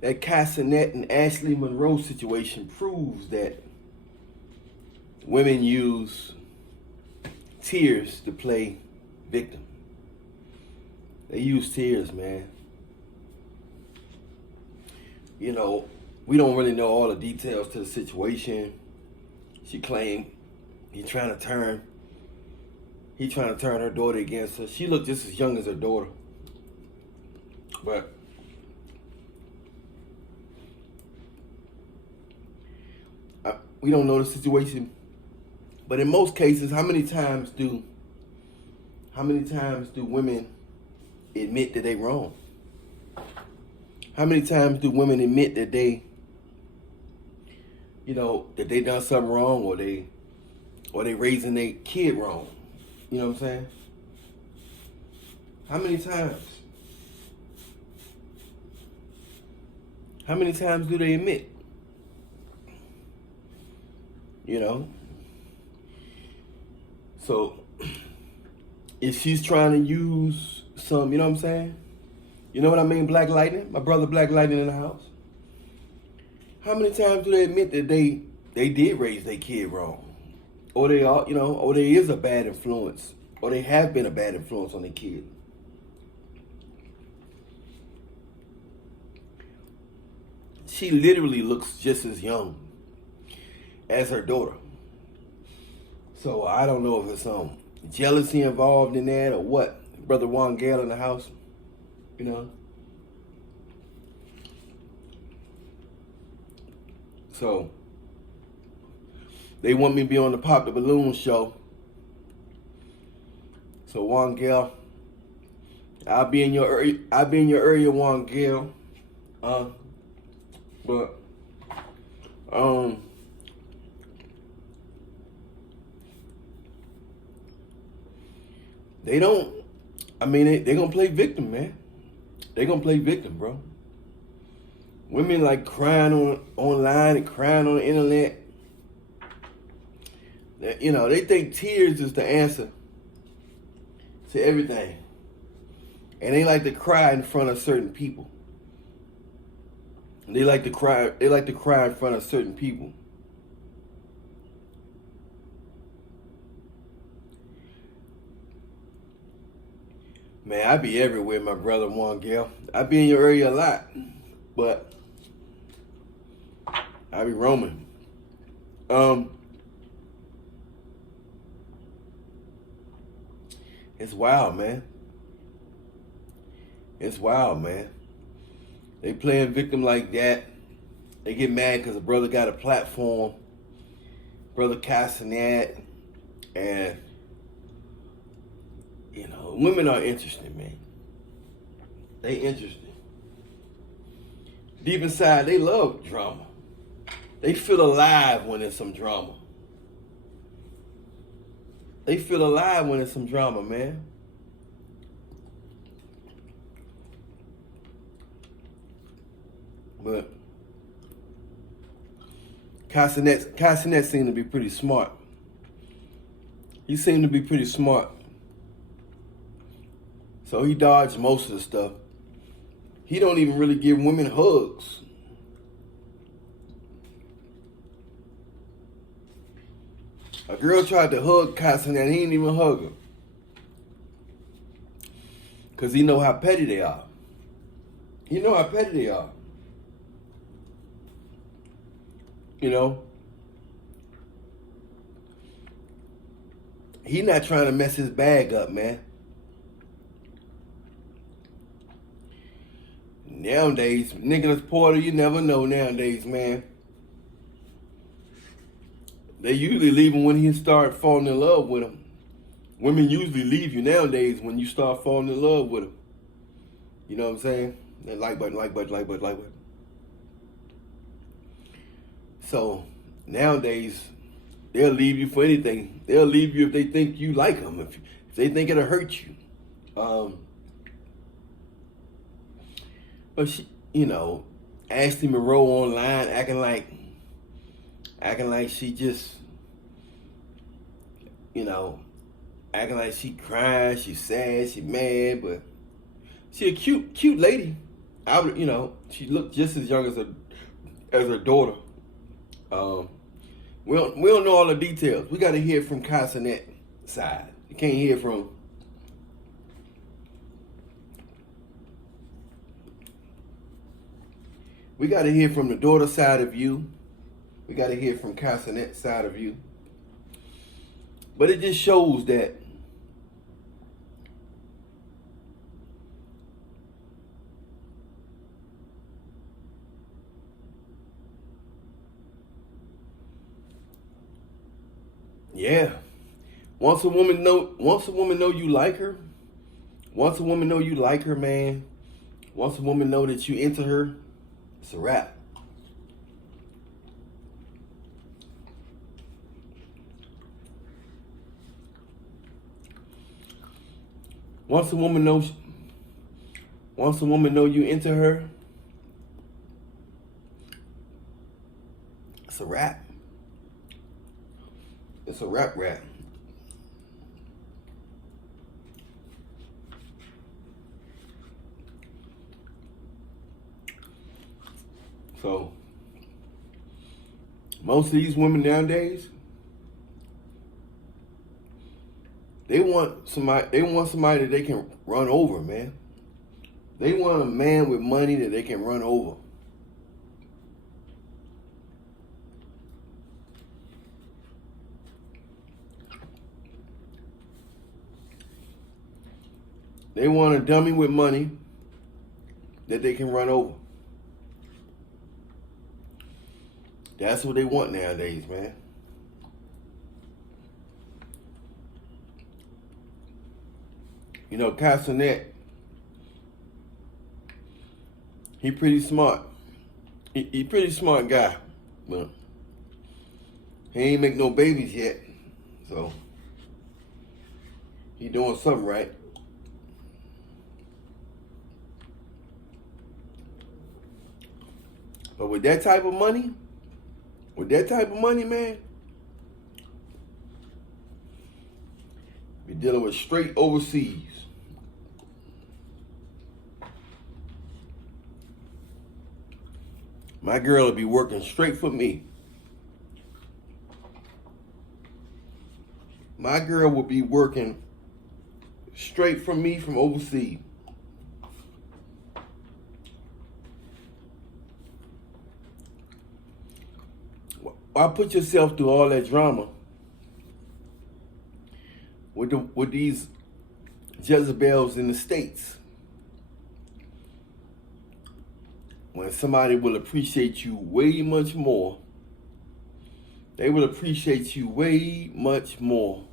that Cenat and Ashlee Monroe situation proves that women use tears to play victim. They use tears, man. You know, we don't really know all the details to the situation. She claimed he's trying to turn her daughter against her. She looked just as young as her daughter. But we don't know the situation. But in most cases, how many times do women admit that they wrong? How many times do women admit that they done something wrong, or they raising their kid wrong? You know what I'm saying? How many times? How many times do they admit? You know? So, if she's trying to use some, you know what I'm saying? You know what I mean, Black Lightning? My brother Black Lightning in the house. How many times do they admit that they did raise their kid wrong? Or they are, or there is a bad influence. Or they have been a bad influence on their kid. She literally looks just as young as her daughter. So I don't know if it's some jealousy involved in that or what. Brother Juan Gale in the house, you know. So they want me to be on the Pop the Balloon show. So Juan Gale, I'll be in your area, Juan Gale. But they don't. I mean, they gonna play victim, man. They gonna play victim, bro. Women like crying online and crying on the internet. They think tears is the answer to everything, and they like to cry in front of certain people. They like to cry. They like to cry in front of certain people. Man, I be everywhere, my brother Juan Gale. I be in your area a lot, but I be roaming. It's wild, man. It's wild, man. They playing victim like that. They get mad because a brother got a platform. Brother Cenat, and women are interesting, man. They interesting. Deep inside, they love drama. They feel alive when there's some drama. They feel alive when there's some drama, man. But Cenat seemed to be pretty smart. He seemed to be pretty smart. So he dodged most of the stuff. He don't even really give women hugs. A girl tried to hug Cenat, he didn't even hug her. Because he know how petty they are. He know how petty they are. He not trying to mess his bag up, man. Nowadays, Nicholas Porter, you never know nowadays, man. They usually leave him when he start falling in love with him. Women usually leave you nowadays when you start falling in love with them. You know what I'm saying? That like button. So nowadays, they'll leave you for anything. They'll leave you if they think you like them, if they think it'll hurt you. But she, Ashlee Monroe online acting like she just, acting like she crying, she sad, she mad, but she a cute lady. I would, she looked just as young as her daughter. We don't know all the details. We got to hear from Cenat side. You can't hear from. We got to hear from the daughter side of you. We got to hear from Cenat side of you. But it just shows that yeah. Once a woman know you like her, once a woman know you like her, man, once a woman know that you into her, it's a wrap. Once a woman know you into her, it's a wrap. It's a wrap. So most of these women nowadays, they want somebody that they can run over, man. They want a man with money that they can run over. They want a dummy with money that they can run over. That's what they want nowadays, man. You know, Cenat, he pretty smart. He pretty smart guy, but he ain't make no babies yet, so he doing something right. But with that type of money, man, be dealing with straight overseas. My girl will be working straight for me. My girl will be working straight from me from overseas. Why put yourself through all that drama with these Jezebels in the States when somebody will appreciate you way much more? They will appreciate you way much more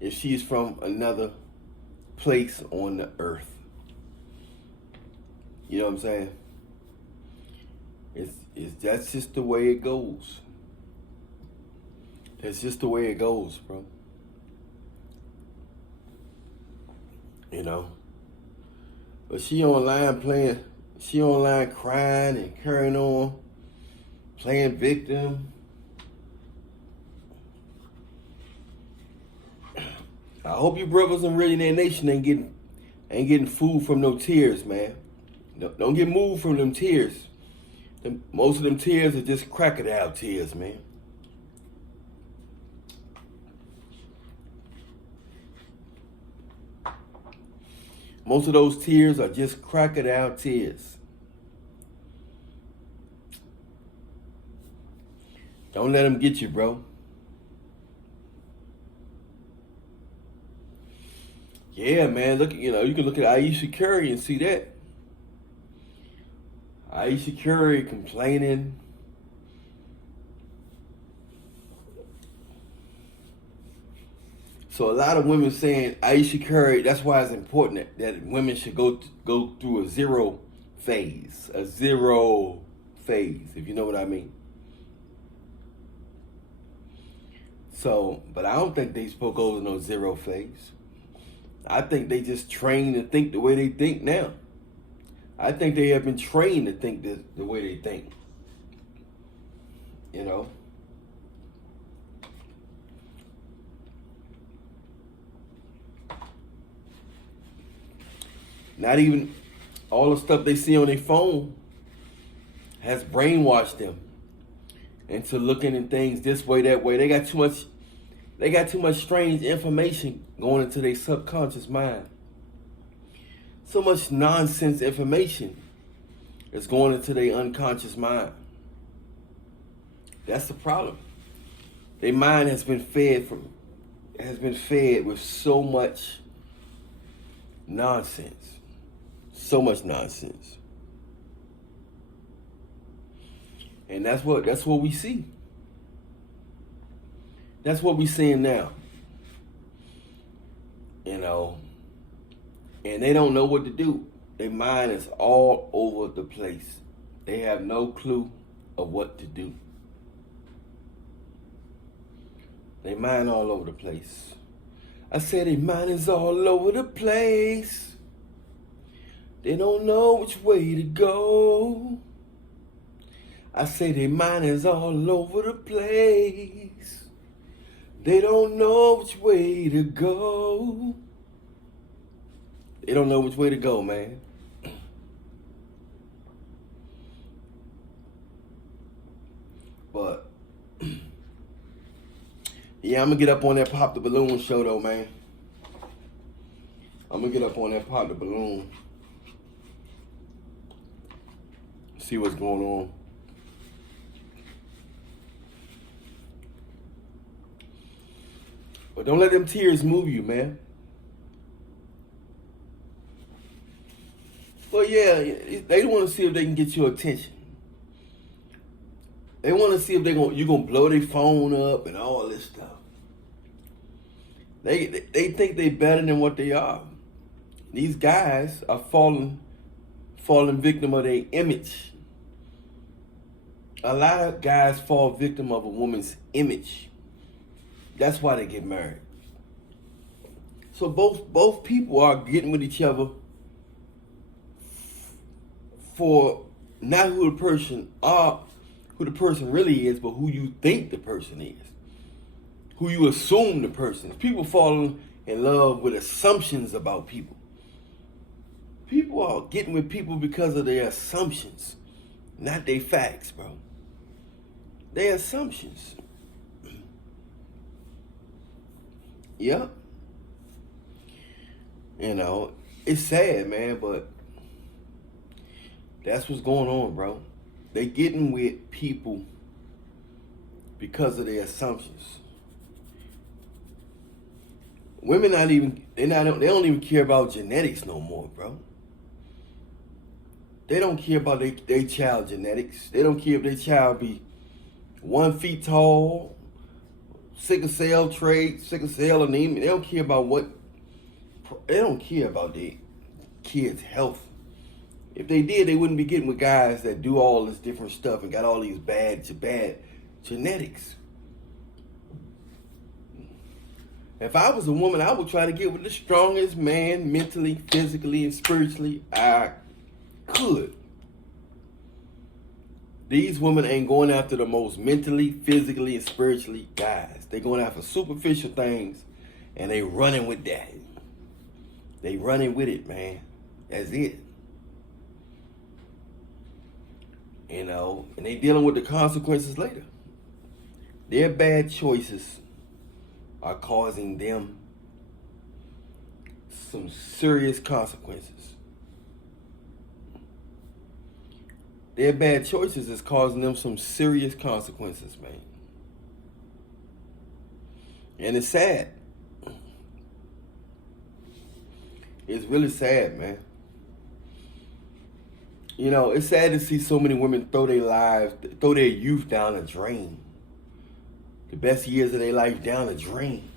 if she's from another place on the earth. You know what I'm saying? That's just the way it goes. That's just the way it goes, bro. You know? But she online crying and carrying on, playing victim. I hope you brothers in Millionaire Nation ain't getting food from no tears, man. Don't get moved from them tears. Most of them tears are just crocodile tears, man. Most of those tears are just crocodile tears. Don't let them get you, bro. Yeah, man. Look, you can look at Aisha Curry and see that. Aisha Curry complaining. So a lot of women saying Aisha Curry, that's why it's important that women should go through a zero phase, if you know what I mean. So, but I don't think they spoke over no zero phase. I think they just trained to think the way they think now. I think they have been trained to think the way they think. You know? Not even all the stuff they see on their phone has brainwashed them into looking at things this way, that way. They got too much strange information going into their subconscious mind. So much nonsense information is going into their unconscious mind. That's the problem. Their mind has been fed with so much nonsense. So much nonsense. And that's what we see. That's what we're seeing now. You know. And they don't know what to do. Their mind is all over the place. They have no clue of what to do. Their mind all over the place. I said their mind is all over the place. They don't know which way to go. I say their mind is all over the place. They don't know which way to go. They don't know which way to go, man. But, yeah, I'm going to get up on that Pop the Balloon show, though, man. I'm going to get up on that Pop the Balloon. See what's going on. But don't let them tears move you, man. Well, yeah, they want to see if they can get your attention. They want to see if you're gonna blow their phone up and all this stuff. They think they better than what they are. These guys are falling victim of their image. A lot of guys fall victim of a woman's image. That's why they get married. So both people are getting with each other for not who the person really is, but who you think the person is. Who you assume the person is. People fall in love with assumptions about people. People are getting with people because of their assumptions, not their facts, bro. Their assumptions. Yep. You know, it's sad, man, but that's what's going on, bro. They getting with people because of their assumptions. Women they don't even care about genetics no more, bro. They don't care about their child genetics. They don't care if their child be 1 feet tall, sickle cell trait, sickle cell anemia. They don't care about their kids' health. If they did, they wouldn't be getting with guys that do all this different stuff and got all these bad genetics. If I was a woman, I would try to get with the strongest man mentally, physically, and spiritually I could. These women ain't going after the most mentally, physically, and spiritually guys. They going after superficial things, and they running with that. They running with it, man. That's it. You know, and they dealing with the consequences later. Their bad choices are causing them some serious consequences. Their bad choices is causing them some serious consequences, man. And it's sad. It's really sad, man. You know, it's sad to see so many women throw their youth down a drain. The best years of their life down a drain.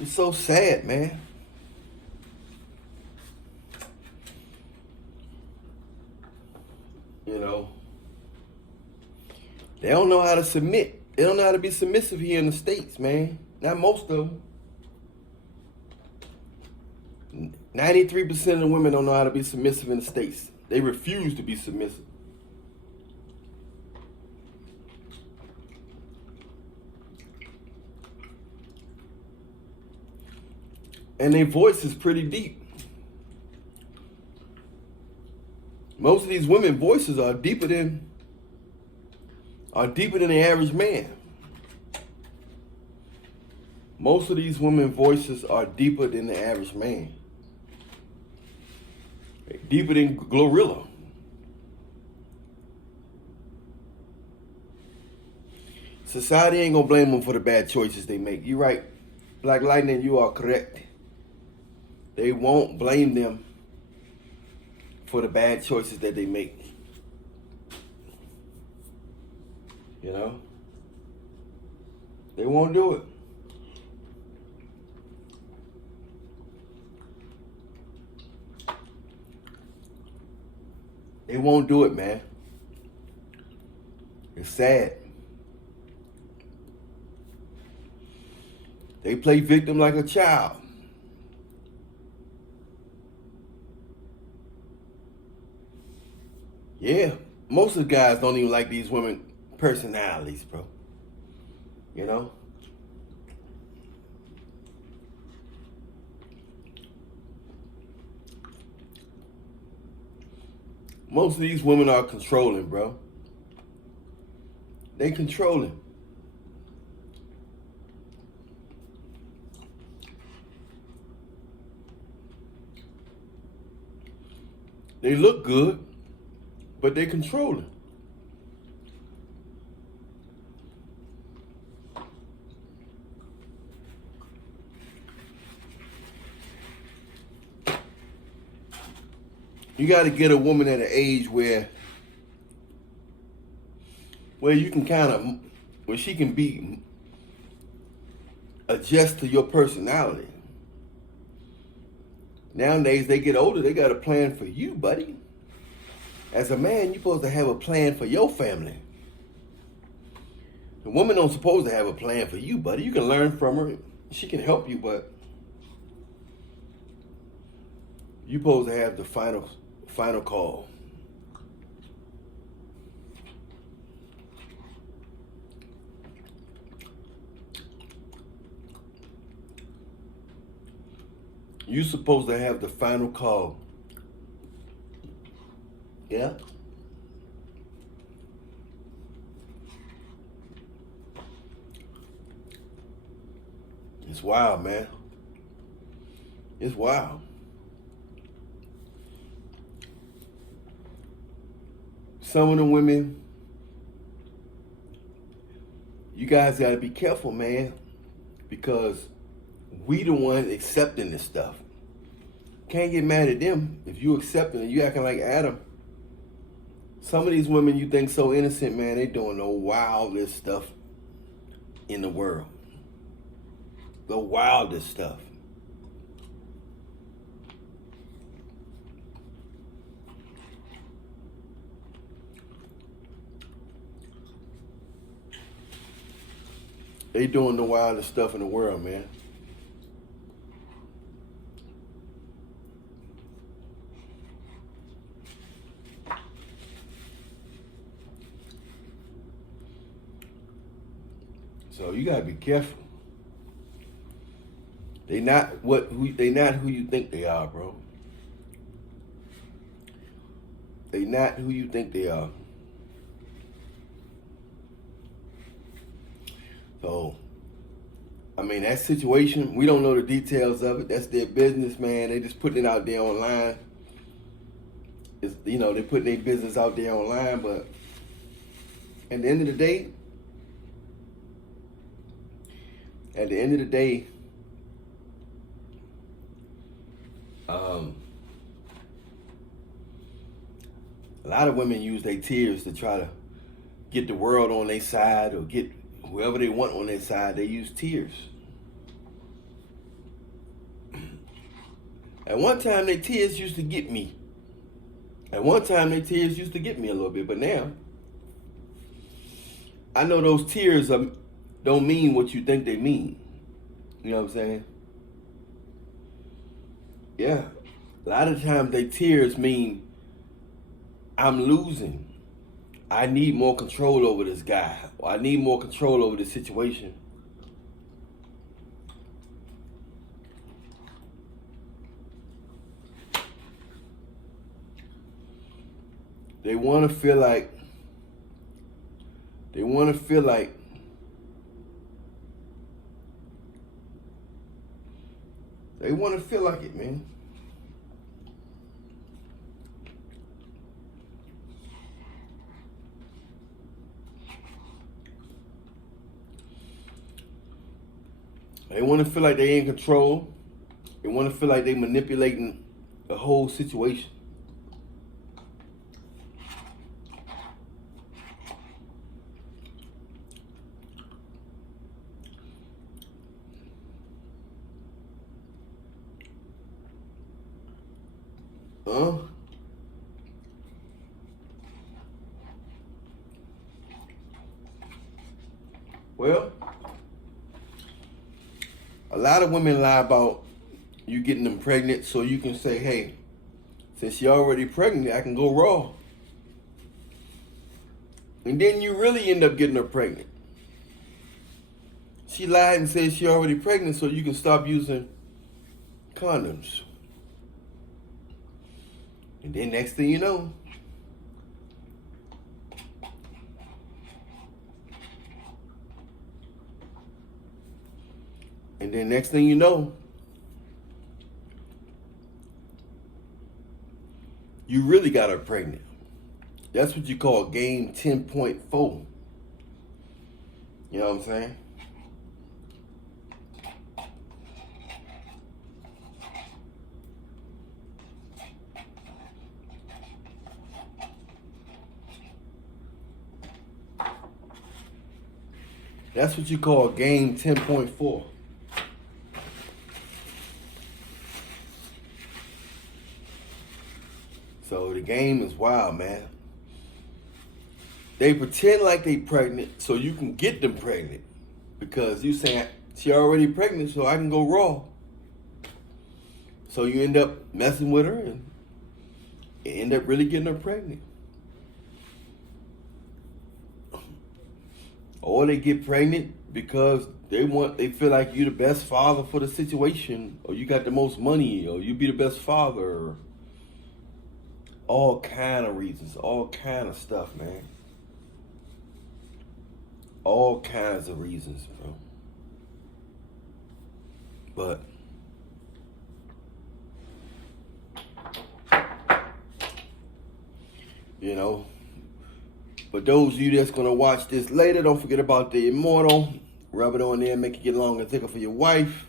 It's so sad, man. You know, they don't know how to submit. They don't know how to be submissive here in the States, man. Not most of them. 93% of the women don't know how to be submissive in the States. They refuse to be submissive. And their voice is pretty deep. Most of these women voices are deeper than the average man. Most of these women voices are deeper than the average man. Deeper than Glorilla. Society ain't gonna blame them for the bad choices they make. You're right. Black Lightning, you are correct. They won't blame them for the bad choices that they make. You know? They won't do it. They won't do it, man. It's sad. They play victim like a child. Yeah, most of the guys don't even like these women personalities, bro. You know? Most of these women are controlling, bro. They controlling. They look good, but they controlling. You got to get a woman at an age where you can where she can adjust to your personality. Nowadays, they get older, they got a plan for you, buddy. As a man, you're supposed to have a plan for your family. The woman don't supposed to have a plan for you, buddy. You can learn from her. She can help you, but you're supposed to have the final call. You're supposed to have the final call. Yeah? It's wild, man. It's wild. Some of the women, you guys got to be careful, man, because we the ones accepting this stuff. Can't get mad at them if you accepting it. You acting like Adam. Some of these women you think so innocent, man, they doing the wildest stuff in the world. The wildest stuff. They doing the wildest stuff in the world, man. So you gotta be careful. They not who you think they are, bro. They not who you think they are. So, I mean, that situation, we don't know the details of it. That's their business, man. They just putting it out there online. It's, you know, they putting their business out there online, but at the end of the day, a lot of women use their tears to try to get the world on their side or get whoever they want on their side. They use tears. At one time, their tears used to get me. A little bit, but now I know those tears don't mean what you think they mean. You know what I'm saying? Yeah. A lot of times they tears mean I'm losing. I need more control over this guy. Or I need more control over this situation. They want to feel like they want to feel like they want to feel like it, man. They want to feel like they in control. They want to feel like they manipulating the whole situation. Well, a lot of women lie about you getting them pregnant so you can say, hey, since you're already pregnant, I can go raw. And then you really end up getting her pregnant. She lied and said she already pregnant so you can stop using condoms. And then next thing you know, you really got her pregnant. That's what you call game 10.4. You know what I'm saying? That's what you call game 10.4. So the game is wild, man. They pretend like they pregnant so you can get them pregnant. Because you saying she already pregnant so I can go raw. So you end up messing with her and end up really getting her pregnant. Or they get pregnant because they feel like you the best father for the situation, or you got the most money, or you be the best father, or all kind of reasons, all kind of stuff, man. All kinds of reasons, bro. But you know, but those of you that's gonna watch this later, don't forget about the Immortal. Rub it on there, make it get long and thicker for your wife.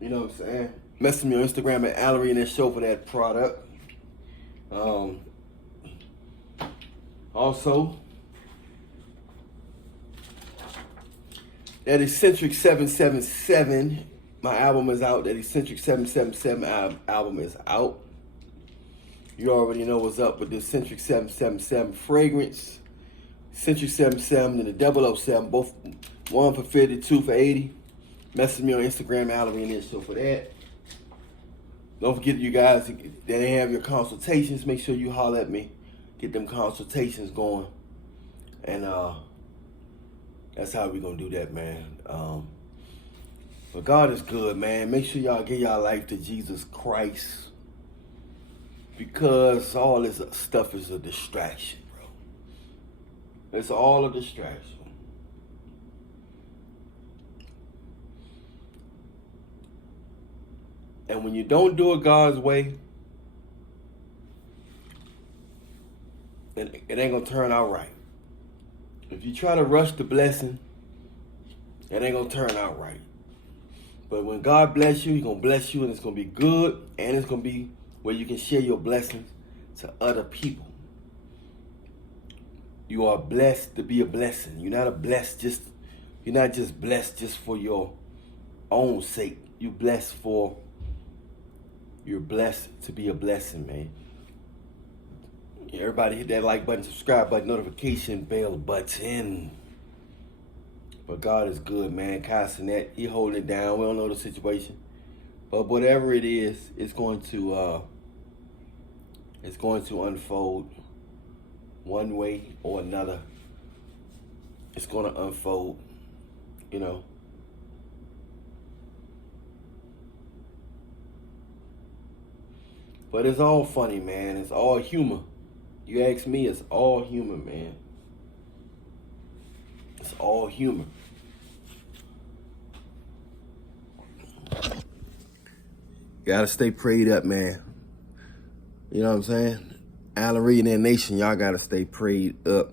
You know what I'm saying? Message me on Instagram at Allery and that show for that product. Also, that Eccentric 777, my album is out. That Eccentric 777 album is out. You already know what's up with the Eccentric 777 fragrance. Eccentric 77 and the 007, both one for 50, two for 80. Message me on Instagram, Allery and that show for that. Don't forget, you guys, that they have your consultations. Make sure you holler at me. Get them consultations going. And that's how we going to do that, man. But God is good, man. Make sure y'all give y'all life to Jesus Christ. Because all this stuff is a distraction, bro. It's all a distraction. And when you don't do it God's way, it ain't gonna turn out right. If you try to rush the blessing, it ain't gonna turn out right. But when God bless you, He's gonna bless you, and it's gonna be good, and it's gonna be where you can share your blessings to other people. You are blessed to be a blessing. You're not just blessed just for your own sake. You're blessed to be a blessing, man. Everybody hit that like button, subscribe button, notification bell button. But God is good, man. Cenat, He holding it down. We don't know the situation. But whatever it is, it's going to unfold one way or another. It's going to unfold, you know. But it's all funny, man. It's all humor. You ask me, it's all human, man. It's all human. Gotta stay prayed up, man. You know what I'm saying? Allen Reed and that nation, y'all gotta stay prayed up.